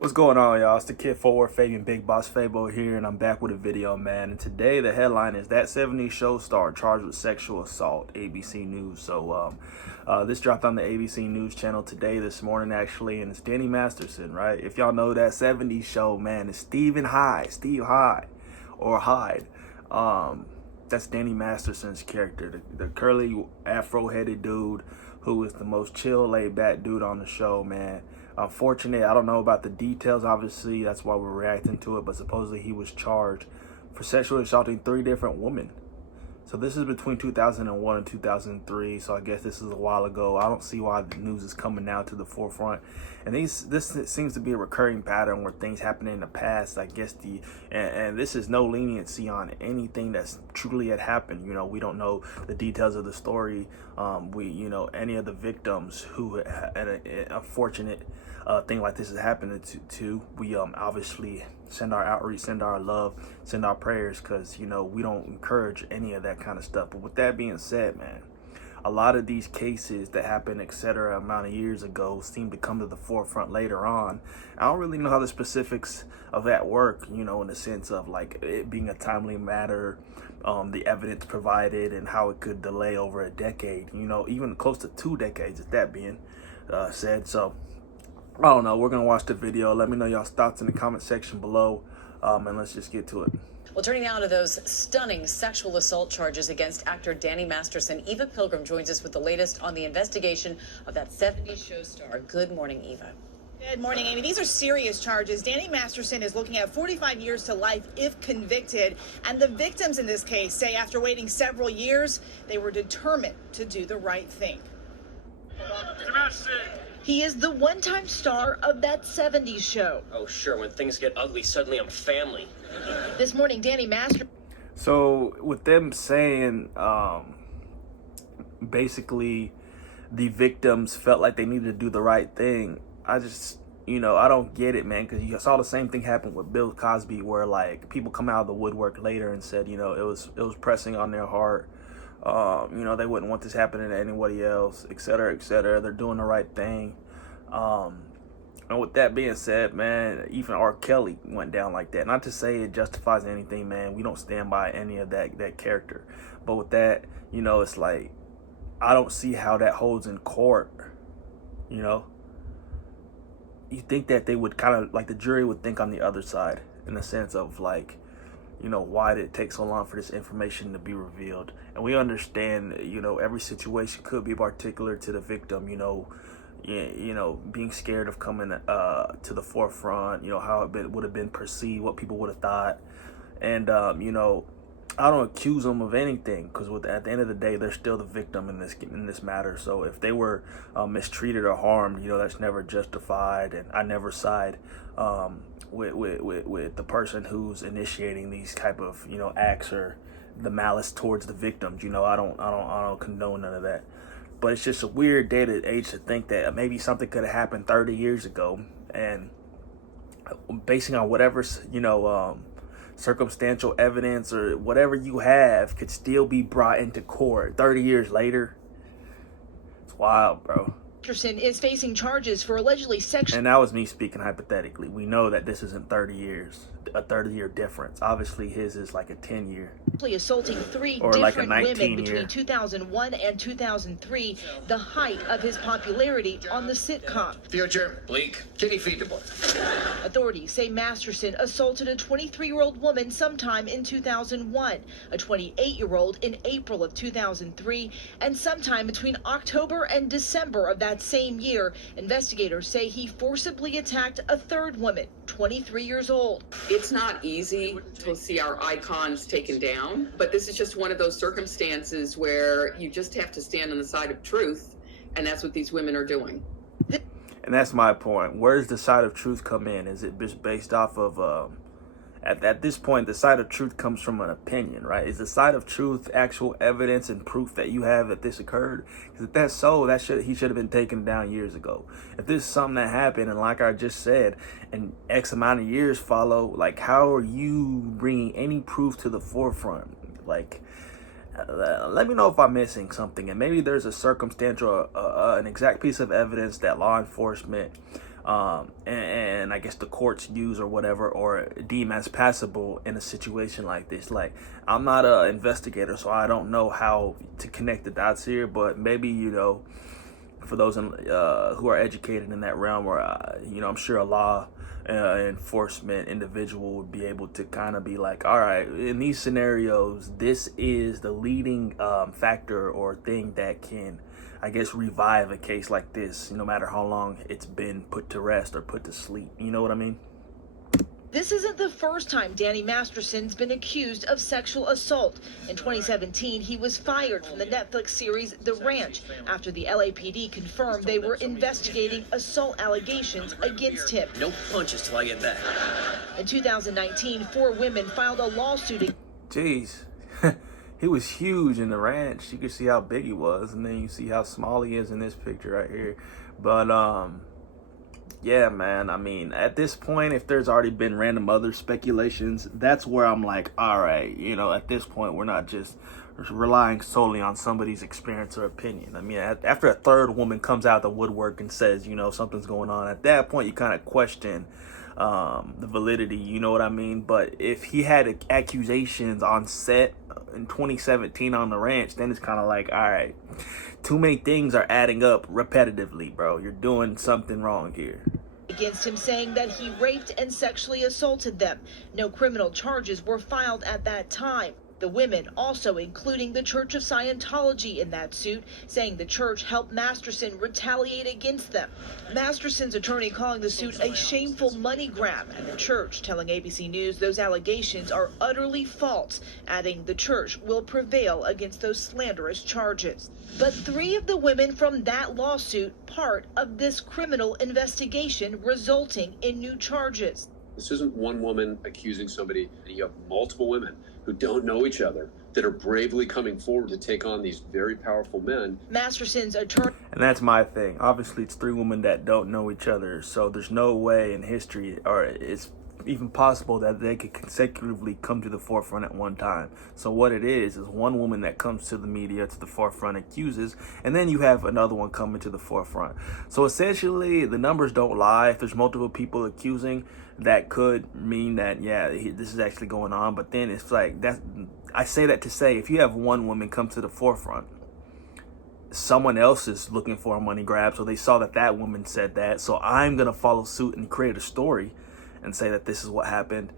What's going on, y'all? It's the Kid Forward, Fabian Big Boss Fabo here, and I'm back with a video, man. And today the headline is that 70's show star charged with sexual assault, ABC News. So this dropped on the ABC News channel today, this morning actually, and it's Danny Masterson, right? If y'all know that 70's show, man, it's Steve Hyde, or Hyde. That's Danny Masterson's character, the curly afro-headed dude who is the most chill, laid-back dude on the show, man. Unfortunate, I don't know about the details, obviously, that's why we're reacting to it, but supposedly he was charged for sexually assaulting 3 different women. So this is between 2001 and 2003, so I guess this is a while ago. I don't see why the news is coming now to the forefront. And this seems to be a recurring pattern where things happen in the past. I guess and this is no leniency on anything that's truly had happened. You know, we don't know the details of the story. Any of the victims who had an unfortunate thing like this is happening to, we obviously send our outreach, send our love, send our prayers, because we don't encourage any of that kind of stuff. But with that being said, man, a lot of these cases that happened etc. amount of years ago seem to come to the forefront later on. I don't really know how the specifics of that work, in the sense of like it being a timely matter, the evidence provided, and how it could delay over a decade, even close to 2 decades, if that being said. So I don't know. We're going to watch the video. Let me know y'all's thoughts in the comment section below, and let's just get to it. Well, turning now to those stunning sexual assault charges against actor Danny Masterson, Eva Pilgrim joins us with the latest on the investigation of that 70's show star. Good morning, Eva. Good morning, Amy. These are serious charges. Danny Masterson is looking at 45 years to life if convicted. And the victims in this case say after waiting several years, they were determined to do the right thing. He is the one-time star of that 70's show. Oh, sure. When things get ugly, suddenly I'm family. This morning, Danny Masterson. So with them saying, basically, the victims felt like they needed to do the right thing, I just, I don't get it, man, because you saw the same thing happen with Bill Cosby, where like people come out of the woodwork later and said, it was pressing on their heart. They wouldn't want this happening to anybody else, etc., etc. They're doing the right thing. And with that being said, man, even R. Kelly went down like that. Not to say it justifies anything, man. We don't stand by any of that character. But with that, it's like, I don't see how that holds in court, You think that they would kind of, like the jury would think on the other side, in the sense of like, why did it take so long for this information to be revealed? And we understand, every situation could be particular to the victim, being scared of coming to the forefront, how it would have been perceived, what people would have thought. And, I don't accuse them of anything, because at the end of the day, they're still the victim in this matter. So if they were mistreated or harmed, that's never justified. And I never side with the person who's initiating these type of acts, or the malice towards the victims. I don't condone none of that. But it's just a weird day and age to think that maybe something could have happened 30 years ago, and basing on whatever circumstantial evidence or whatever you have could still be brought into court 30 years later. It's wild, bro. Masterson is facing charges for allegedly sexual. And that was me speaking hypothetically. We know that this isn't 30 years, a 30-year difference. Obviously, his is like a 10-year. Assaulting 3 or different like a women 19-year. between 2001 and 2003, the height of his popularity on the sitcom. Future, bleak, kitty feed the boy. Authorities say Masterson assaulted a 23-year-old woman sometime in 2001, a 28-year-old in April of 2003, and sometime between October and December of that same year, investigators say he forcibly attacked a 3rd woman, 23 years old. It's not easy to see our icons taken down, but this is just one of those circumstances where you just have to stand on the side of truth, and that's what these women are doing. And that's my point. Where does the side of truth come in? Is it just based off of, at this point, the side of truth comes from an opinion, right? Is the side of truth actual evidence and proof that you have that this occurred? Because if that's so, he should have been taken down years ago. If this is something that happened, and like I just said, and X amount of years follow, like, how are you bringing any proof to the forefront? Like, let me know if I'm missing something, and maybe there's a circumstantial, an exact piece of evidence that law enforcement and I guess the courts use or whatever, or deem as passable in a situation like this. Like, I'm not an investigator, so I don't know how to connect the dots here, but maybe, you know, for those who are educated in that realm, or you know, I'm sure a law enforcement individual would be able to kind of be like, all right, in these scenarios, this is the leading factor or thing that can, I guess, revive a case like this, no matter how long it's been put to rest or put to sleep. You know what I mean? This isn't the first time Danny Masterson's been accused of sexual assault. In 2017, he was fired from the Netflix series The Ranch after the LAPD confirmed they were investigating assault allegations against him. No punches till I get back. In 2019, 4 women filed a lawsuit. Jeez. He was huge in The Ranch. You could see how big he was, and then you see how small he is in this picture right here. But yeah, man, I mean, at this point, if there's already been random other speculations, that's where I'm like, all right, you know, at this point, we're not just relying solely on somebody's experience or opinion. I mean, after a third woman comes out of the woodwork and says, you know, something's going on, at that point, you kind of question the validity, you know what I mean? But if he had accusations on set in 2017 on The Ranch, then it's kind of like, all right, too many things are adding up repetitively, bro. You're doing something wrong here. Against him, saying that he raped and sexually assaulted them. No criminal charges were filed at that time. The women also including the Church of Scientology in that suit, saying the church helped Masterson retaliate against them. Masterson's attorney calling the suit a shameful money grab, and the church telling ABC News those allegations are utterly false, adding the church will prevail against those slanderous charges. But 3 of the women from that lawsuit part of this criminal investigation, resulting in new charges. This isn't one woman accusing somebody. You have multiple women who don't know each other that are bravely coming forward to take on these very powerful men. Masterson's attorney. And that's my thing. Obviously, it's 3 women that don't know each other. So there's no way in history, or it's even possible, that they could consecutively come to the forefront at one time. So what it is one woman that comes to the media, to the forefront, accuses, and then you have another one coming to the forefront. So essentially, the numbers don't lie. If there's multiple people accusing, that could mean that, yeah, this is actually going on. But then it's like, that. I say that to say, if you have one woman come to the forefront, someone else is looking for a money grab, so they saw that that woman said that, so I'm gonna follow suit and create a story and say that this is what happened,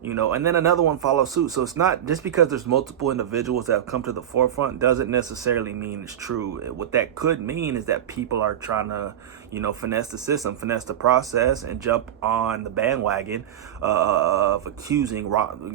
you know, and then another one follows suit. So it's not just because there's multiple individuals that have come to the forefront doesn't necessarily mean it's true. What that could mean is that people are trying to, you know, finesse the system, finesse the process, and jump on the bandwagon of accusing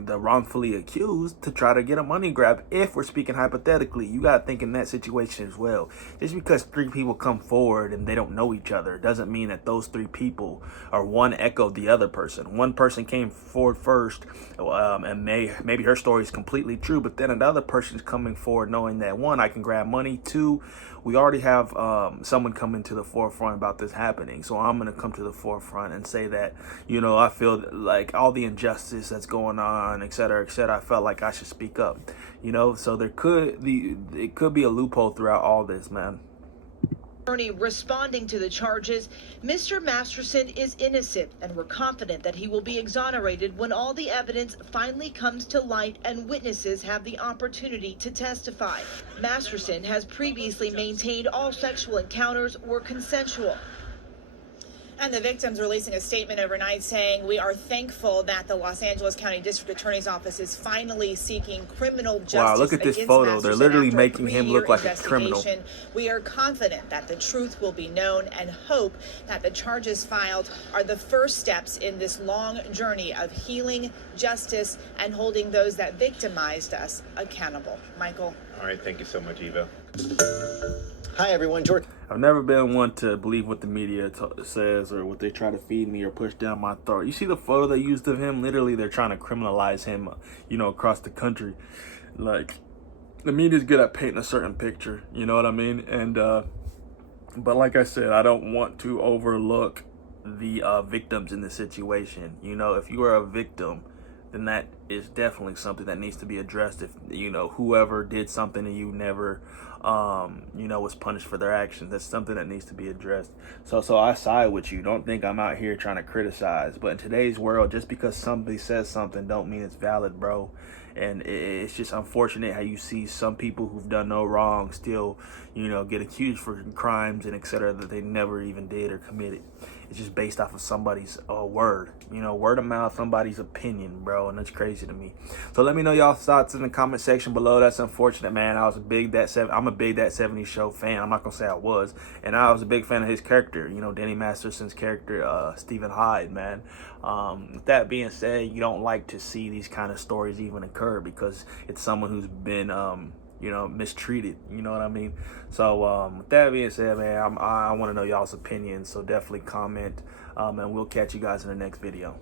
the wrongfully accused to try to get a money grab. If we're speaking hypothetically, you got to think in that situation as well. Just because 3 people come forward and they don't know each other doesn't mean that those 3 people are one echo of the other person. One person came forward first, and maybe her story is completely true, but then another person's coming forward knowing that, 1, I can grab money, 2, we already have someone coming to the forefront about this happening, so I'm going to come to the forefront and say that, you know, I feel like all the injustice that's going on, etc., I felt like I should speak up, you know. So it could be a loophole throughout all this, man. Attorney responding to the charges, Mr. Masterson is innocent, and we're confident that he will be exonerated when all the evidence finally comes to light and witnesses have the opportunity to testify. Masterson has previously maintained all sexual encounters were consensual. And the victims releasing a statement overnight saying, "We are thankful that the Los Angeles County District Attorney's Office is finally seeking criminal justice." Wow, look at this photo. They're literally making him look like a criminal. We are confident that the truth will be known and hope that the charges filed are the first steps in this long journey of healing, justice, and holding those that victimized us accountable. Michael. All right, thank you so much, Eva. Hi, everyone. George. I've never been one to believe what the media says or what they try to feed me or push down my throat. You see the photo they used of him? Literally, they're trying to criminalize him, you know, across the country. Like, the media's good at painting a certain picture, you know what I mean? And, but like I said, I don't want to overlook the victims in this situation. You know, if you are a victim, then that is definitely something that needs to be addressed. If you know whoever did something and you never was punished for their actions, that's something that needs to be addressed. So I side with you. Don't think I'm out here trying to criticize, but in today's world, just because somebody says something don't mean it's valid, bro. And it's just unfortunate how you see some people who've done no wrong still get accused for crimes and etc. that they never even did or committed. It's just based off of somebody's word, word of mouth, somebody's opinion, bro, and that's crazy to me. So let me know y'all's thoughts in the comment section below. That's unfortunate, man. I'm a big That 70's Show fan. I'm not gonna say I was, and I was a big fan of his character. Danny Masterson's character, Stephen Hyde, man. With that being said, you don't like to see these kind of stories even occur because it's someone who's been mistreated, you know what I mean? So with that being said, man, I want to know y'all's opinions, so definitely comment, and we'll catch you guys in the next video.